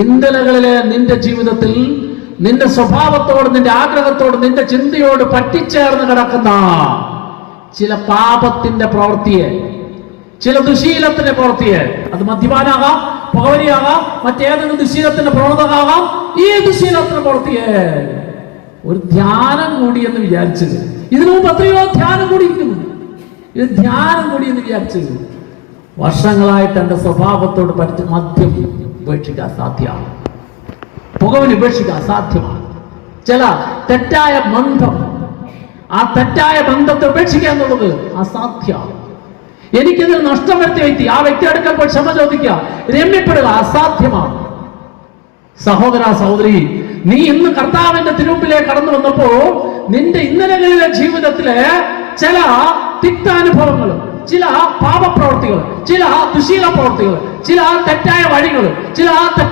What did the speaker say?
ഇന്നലകളിലെ നിന്റെ ജീവിതത്തിൽ നിന്റെ സ്വഭാവത്തോട്, നിന്റെ ആഗ്രഹത്തോട്, നിന്റെ ചിന്തയോട് പറ്റിച്ചേർന്ന് കിടക്കുന്ന ചില പാപത്തിന്റെ പ്രവൃത്തിയെ, ചില ദുശീലത്തിന്റെ പ്രവൃത്തിയെ, അത് മദ്യപാനാകാം, പുകവലിയാകാം, മറ്റേതെങ്കിലും ദുശീലത്തിന്റെ പ്രവണതകാകാം, ഈ ദുശീലത്തിന്റെ പ്രവൃത്തിയെ ഒരു ധ്യാനം കൂടി എന്ന് വിചാരിച്ചത്. ഇതിനു മുമ്പ് എത്രയോ ധ്യാനം കൂടിയിരിക്കുന്നു. ഇത് ധ്യാനം കൂടി എന്ന് വിചാരിച്ചത്. വർഷങ്ങളായിട്ട് എന്റെ സ്വഭാവത്തോട് പഠിച്ച് മദ്യം ഉപേക്ഷിക്കാൻ സാധ്യമാണ്, പുകവലി ഉപേക്ഷിക്കാൻ സാധ്യമാണ്. ചില തെറ്റായ ബന്ധം, ആ തെറ്റായ ബന്ധത്തെ ഉപേക്ഷിക്കുക എന്നുള്ളത് അസാധ്യമാണ്. എനിക്കിതിൽ നഷ്ടം വരുത്തിയ വ്യക്തി, ആ വ്യക്തി അടുക്കൽ പോയി ക്ഷമ ചോദിക്കുക, രമ്യപ്പെടുക അസാധ്യമാണ്. സഹോദര സഹോദരി, നീ ഇന്ന് കർത്താവിന്റെ തിരുമുമ്പിലേക്ക് കടന്നു വന്നപ്പോ നിന്റെ ഇന്നലകളിലെ ജീവിതത്തിലെ ചില തിക്താനുഭവങ്ങൾ, ചില പാപപ്രവർത്തികൾ, ചില ദുശീല പ്രവർത്തികൾ, ചില തെറ്റായ വഴികൾ, ചില തെറ്റായ